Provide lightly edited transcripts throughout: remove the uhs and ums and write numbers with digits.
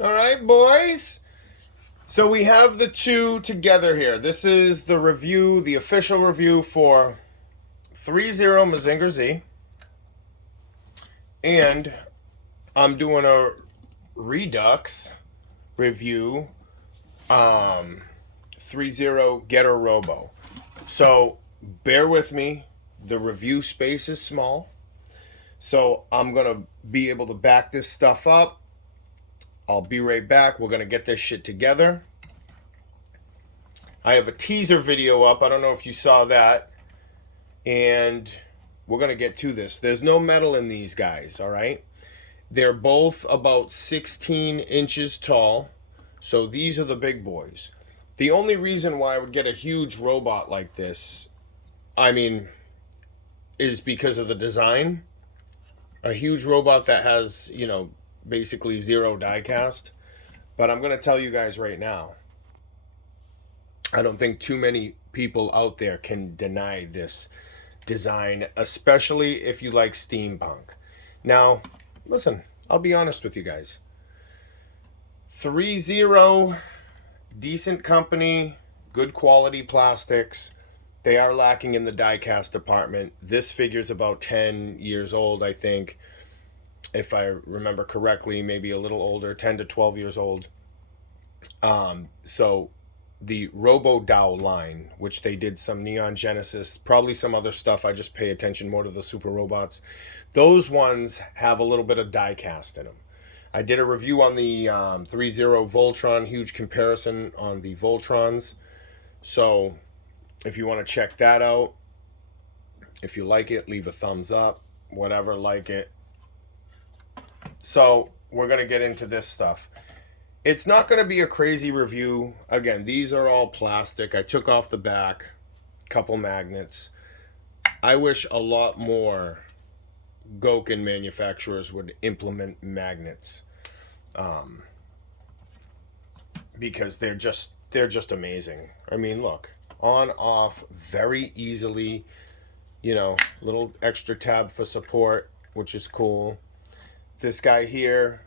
All right, boys. So we have the two together here. This is the review, the official review for 3.0 Mazinger Z. And I'm doing a Redux review 3.0 Getter Robo. So bear with me. The review space is small. So I'm going to be able to back this stuff up. I'll be right back. We're going to get this shit together. I have a teaser video up. I don't know if you saw that. And we're going to get to this. There's no metal in these guys, all right? They're both about 16 inches tall. So these are the big boys. The only reason why I would get a huge robot like this, is because of the design. A huge robot that has, basically zero die cast. But I'm going to tell you guys right now, I don't think too many people out there can deny this design, especially if you like steampunk. Now, listen, I'll be honest with you guys. 3.0, decent company, good quality plastics. They are lacking in the die cast department. This figure's about 10 years old, I think. If I remember correctly, maybe a little older, 10 to 12 years old. So the Robo Dow line, which they did some Neon Genesis, probably some other stuff. I just pay attention more to the super robots. Those ones have a little bit of die cast in them. I did a review on the 3.0 Voltron, huge comparison on the Voltrons. So if you want to check that out, if you like it, leave a thumbs up, whatever, like it. So we're going to get into this stuff. It's not going to be a crazy review. Again, these are all plastic. I took off the back, couple magnets. I wish a lot more Goken manufacturers would implement magnets, because they're just amazing. I mean, look, on, off, very easily. Little extra tab for support, which is cool. This guy here,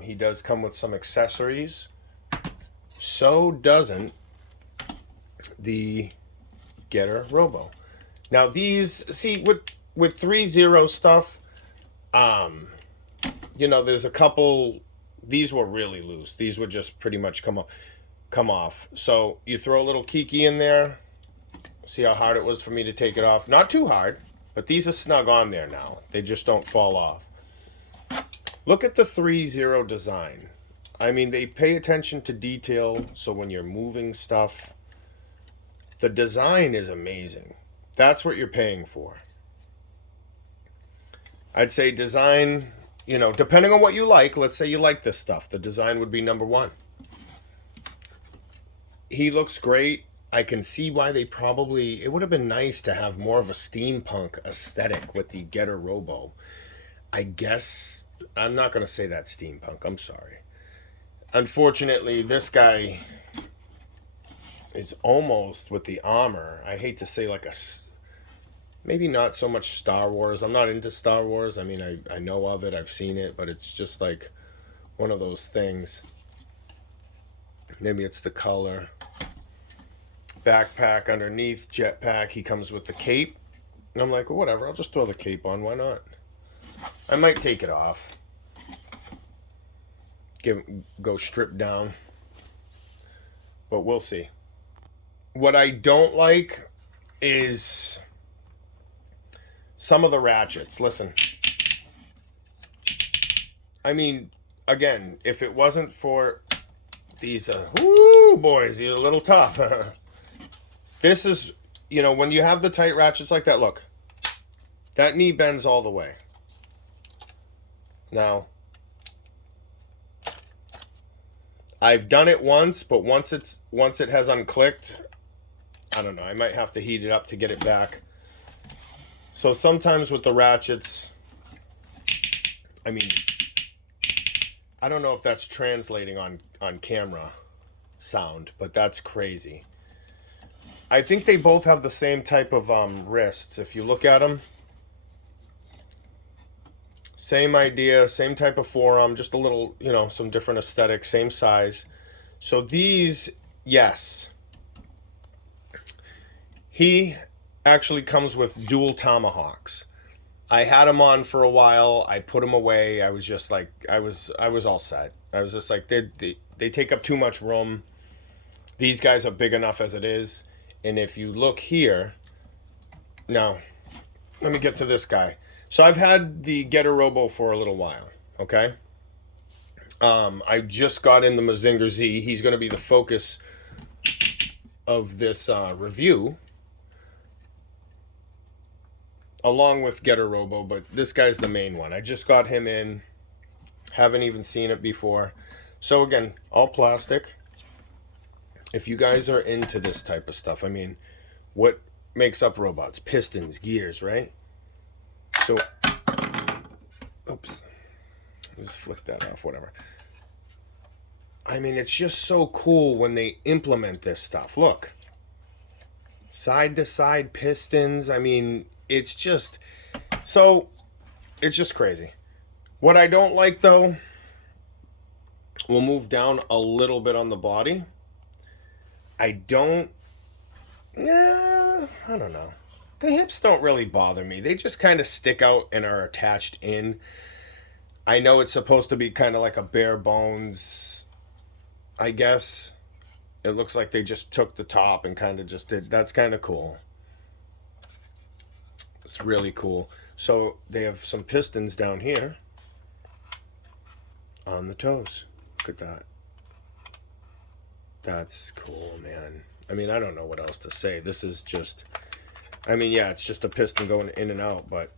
he does come with some accessories. So doesn't the Getter Robo. Now these, see, with 3.0 stuff, there's a couple. These were really loose. These would just pretty much come off. So you throw a little kiki in there. See how hard it was for me to take it off. Not too hard, but these are snug on there now. They just don't fall off. Look at the 3.0 design. They pay attention to detail, so when you're moving stuff, the design is amazing. That's what you're paying for. I'd say design, depending on what you like, let's say you like this stuff, the design would be number one. He looks great. I can see why it would have been nice to have more of a steampunk aesthetic with the Getter Robo. I guess I'm not going to say that steampunk. I'm sorry. Unfortunately, this guy is almost with the armor. I hate to say maybe not so much Star Wars. I'm not into Star Wars. I know of it. I've seen it, but it's just like one of those things. Maybe it's the color. Backpack underneath, jetpack. He comes with the cape. And I'm like, well, whatever. I'll just throw the cape on. Why not? I might take it off. Go strip down. But we'll see. What I don't like is some of the ratchets. Listen. Again, if it wasn't for these, boys, you're a little tough. This is, when you have the tight ratchets like that, look. That knee bends all the way. Now, I've done it once, but once it has unclicked, I don't know, I might have to heat it up to get it back. So sometimes with the ratchets, I don't know if that's translating on camera sound, but that's crazy. I think they both have the same type of wrists. If you look at them, Same idea, same type of forearm, just a little, you know, some different aesthetic, same size. So these, yes, he actually comes with dual tomahawks. I had him on for a while. I put him away. I was just like, I was all set. I was just like, they take up too much room. These guys are big enough as it is. And if you look here, now, let me get to this guy. So I've had the Getter Robo for a little while, okay? I just got in the Mazinger Z. He's going to be the focus of this review, along with Getter Robo, but this guy's the main one. I just got him in. Haven't even seen it before. So again, all plastic. If you guys are into this type of stuff, I mean, what makes up robots? Pistons, gears, right? So, oops. Just flick that off, whatever. I mean, it's just so cool when they implement this stuff. Look. Side-to-side pistons. I mean, it's just... So, it's just crazy. What I don't like, though, we'll move down a little bit on the body. I don't... Yeah, I don't know. The hips don't really bother me. They just kind of stick out and are attached in. I know it's supposed to be kind of like a bare bones, I guess. It looks like they just took the top and kind of just did. That's kind of cool. It's really cool. So they have some pistons down here on the toes. Look at that. That's cool, man. I mean, I don't know what else to say. This is just... I mean, yeah, it's just a piston going in and out, but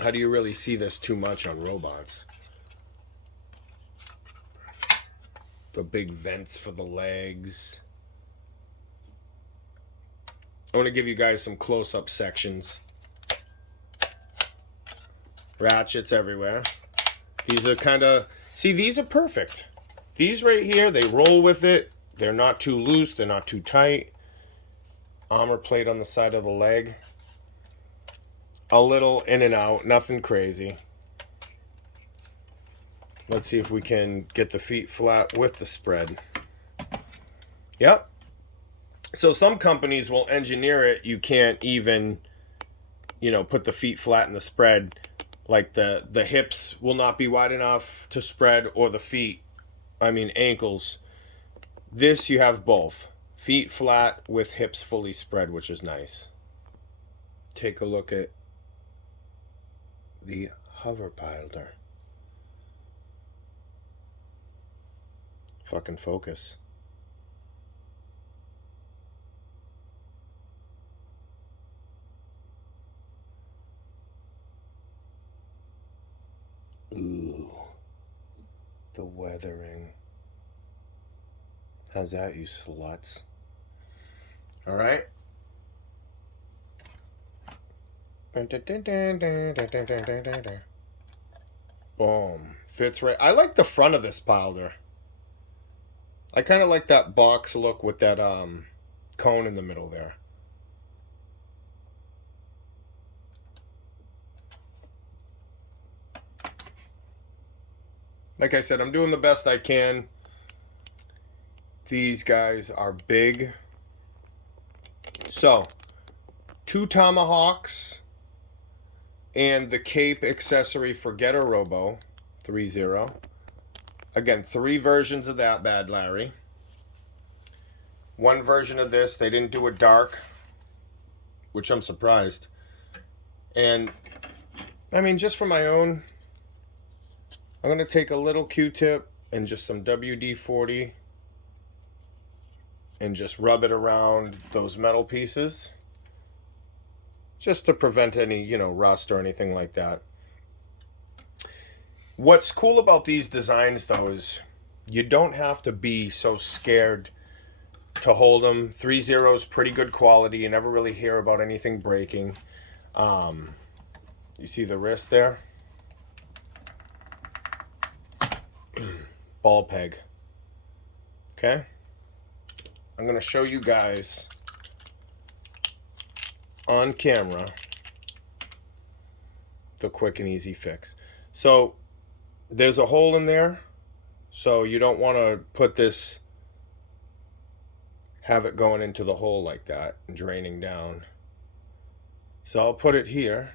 how do you really see this too much on robots? The big vents for the legs. I want to give you guys some close-up sections. Ratchets everywhere. These are kind of... See, these are perfect. These right here, they roll with it. They're not too loose. They're not too tight. Armor plate on the side of the leg. A little in and out. Nothing crazy. Let's see if we can get the feet flat with the spread. Yep. So some companies will engineer it. You can't even, you know, put the feet flat in the spread. Like the hips will not be wide enough to spread, or the feet, I mean ankles. This you have both. Feet flat with hips fully spread, which is nice. Take a look at the hover pilder. Fucking focus. Ooh. The weathering. How's that, you sluts? All right. Boom. Fits right. I like the front of this pilder. I kind of like that box look with that cone in the middle there. Like I said, I'm doing the best I can. These guys are big. So, 2 tomahawks and the cape accessory for Getter Robo 30. Again, 3 versions of that bad Larry. 1 version of this, they didn't do it dark, which I'm surprised. And I mean, just for my own, I'm going to take a little Q-tip and just some WD-40 and just rub it around those metal pieces, just to prevent any, you know, rust or anything like that. What's cool about these designs, though, is you don't have to be so scared to hold them. 30 is pretty good quality. You never really hear about anything breaking. You see the wrist there? Ball peg. Okay? I'm going to show you guys on camera the quick and easy fix. So there's a hole in there, so you don't want to put this, have it going into the hole like that and draining down. So I'll put it here,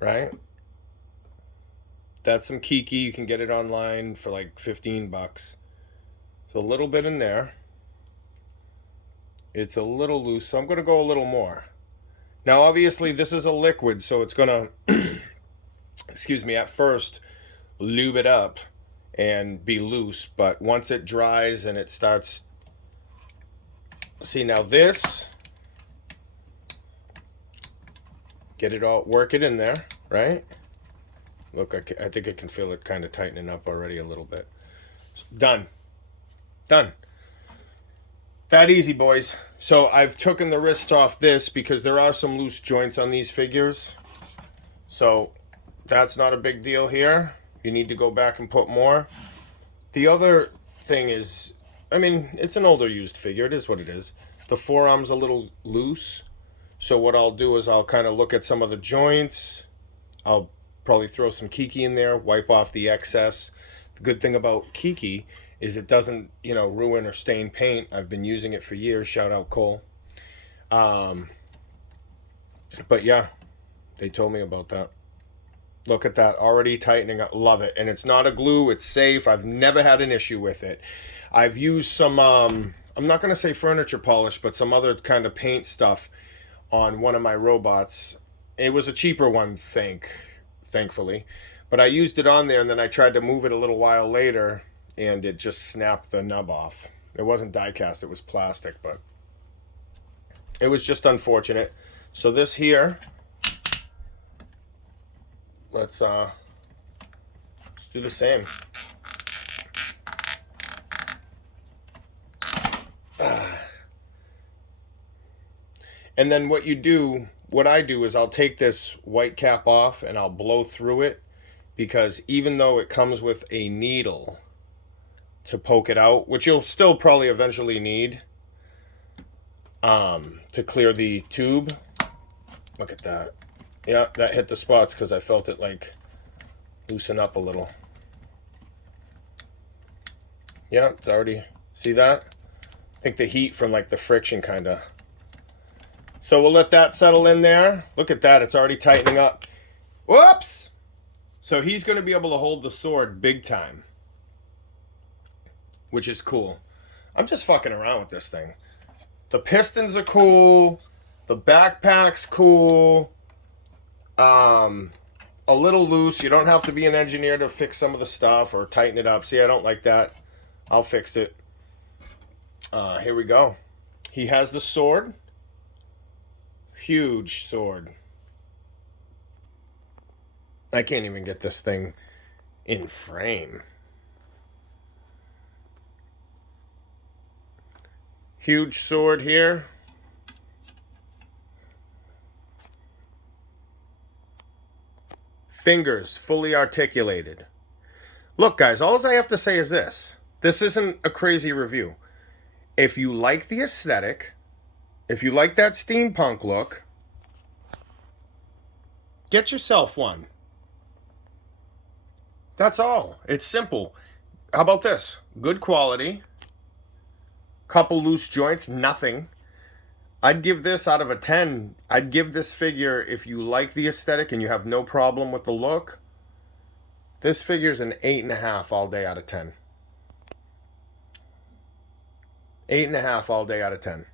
right? That's some Kiki. You can get it online for like 15 bucks. So a little bit in there. It's a little loose, so I'm going to go a little more. Now, obviously, this is a liquid, so it's going to, excuse me, at first, lube it up and be loose. But once it dries and it starts, see, now this, get it all, work it in there, right? Look, I think I can feel it kind of tightening up already a little bit. Done. Done. That easy, boys. So I've taken the wrist off this because there are some loose joints on these figures. So that's not a big deal here. You need to go back and put more. The other thing is, I mean, it's an older used figure. It is what it is. The forearm's a little loose. So what I'll do is I'll kind of look at some of the joints. I'll probably throw some Kiki in there, wipe off the excess. The good thing about Kiki is it doesn't, you know, ruin or stain paint. I've been using it for years. Shout out Cole. But yeah, they told me about that. Look at that, already tightening up. Love it. And it's not a glue. It's safe. I've never had an issue with it. I've used some, I'm not going to say furniture polish, but some other kind of paint stuff on one of my robots. It was a cheaper one, thankfully. But I used it on there, and then I tried to move it a little while later, and it just snapped the nub off. It wasn't die cast, it was plastic, but it was just unfortunate. So this here, let's do the same. And then what I do is I'll take this white cap off and I'll blow through it, because even though it comes with a needle to poke it out, which you'll still probably eventually need to clear the tube. Look at that. Yeah, that hit the spots because I felt it like loosen up a little. Yeah, it's already, see that? I think the heat from like the friction kind of. So we'll let that settle in there. Look at that, it's already tightening up. Whoops! So he's going to be able to hold the sword big time, which is cool. I'm just fucking around with this thing. The pistons are cool. The backpack's cool. A little loose. You don't have to be an engineer to fix some of the stuff or tighten it up. See, I don't like that. I'll fix it. Here we go. He has the sword. Huge sword. I can't even get this thing in frame. Huge sword here. Fingers fully articulated. Look, guys, all I have to say is this. This isn't a crazy review. If you like the aesthetic, if you like that steampunk look, get yourself one. That's all. It's simple. How about this? Good quality. Couple loose joints, nothing. I'd give this out of a 10. I'd give this figure, if you like the aesthetic and you have no problem with the look, this figure's an 8.5 all day out of 10. 8.5 all day out of 10.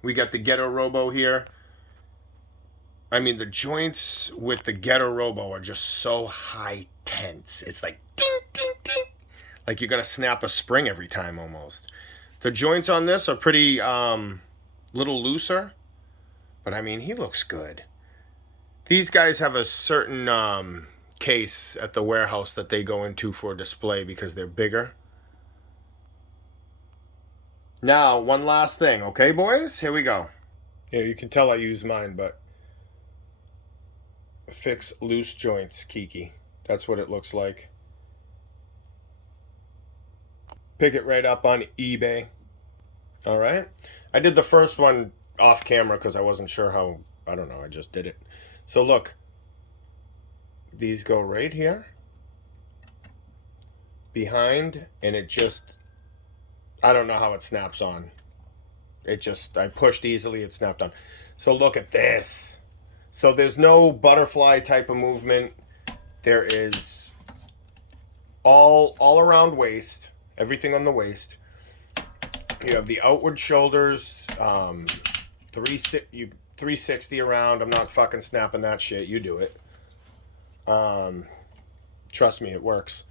We got the Ghetto Robo here. I mean, the joints with the Ghetto Robo are just so high tense. It's like ding, ding, ding. Like you're going to snap a spring every time almost. The joints on this are pretty little looser. But I mean, he looks good. These guys have a certain case at the warehouse that they go into for display because they're bigger. Now, one last thing, okay, boys? Here we go. Yeah, you can tell I use mine, but fix loose joints, Kiki. That's what it looks like. Pick it right up on eBay. All right. I did the first one off camera because I wasn't sure how, I don't know, I just did it. So look, these go right here, behind, and it just, I don't know how it snaps on. It just, I pushed easily, it snapped on. So look at this. So there's no butterfly type of movement. There is all around waist, everything on the waist. You have the outward shoulders, 360 around. I'm not fucking snapping that shit. You do it. Trust me, it works.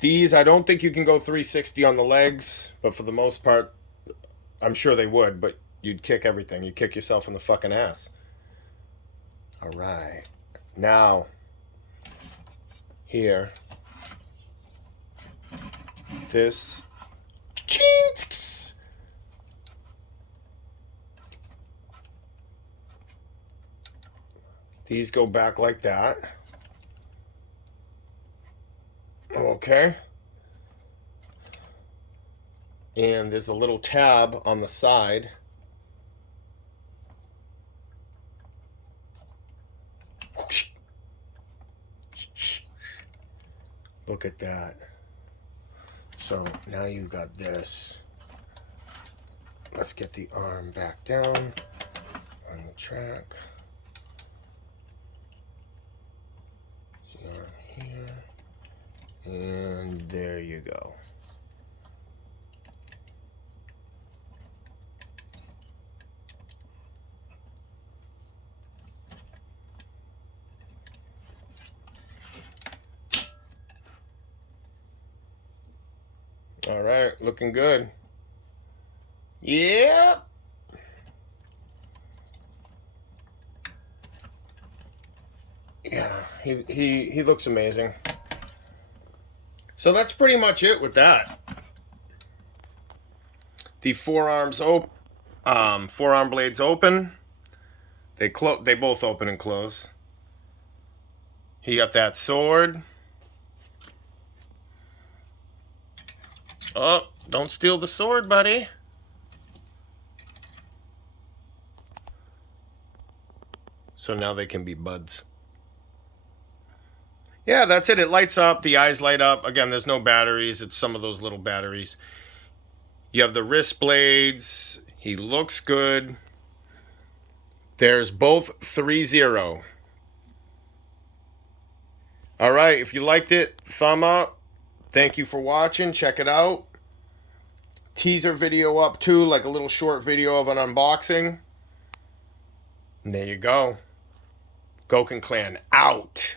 These, I don't think you can go 360 on the legs, but for the most part, I'm sure they would, but you'd kick everything. You'd kick yourself in the fucking ass. All right. Now, here, this, these go back like that. Okay. And there's a little tab on the side. Look at that. So now you got this. Let's get the arm back down on the track. The arm here. And there you go. All right, looking good. Yep. Yeah, he looks amazing. So that's pretty much it with that. The forearm blades open. They both open and close. He got that sword. Oh, don't steal the sword, buddy. So now they can be buds. Yeah, that's it. It lights up. The eyes light up. Again, there's no batteries. It's some of those little batteries. You have the wrist blades. He looks good. There's both 3-0. All right, if you liked it, thumb up. Thank you for watching. Check it out. Teaser video up too, like a little short video of an unboxing. And there you go. Goken Clan out.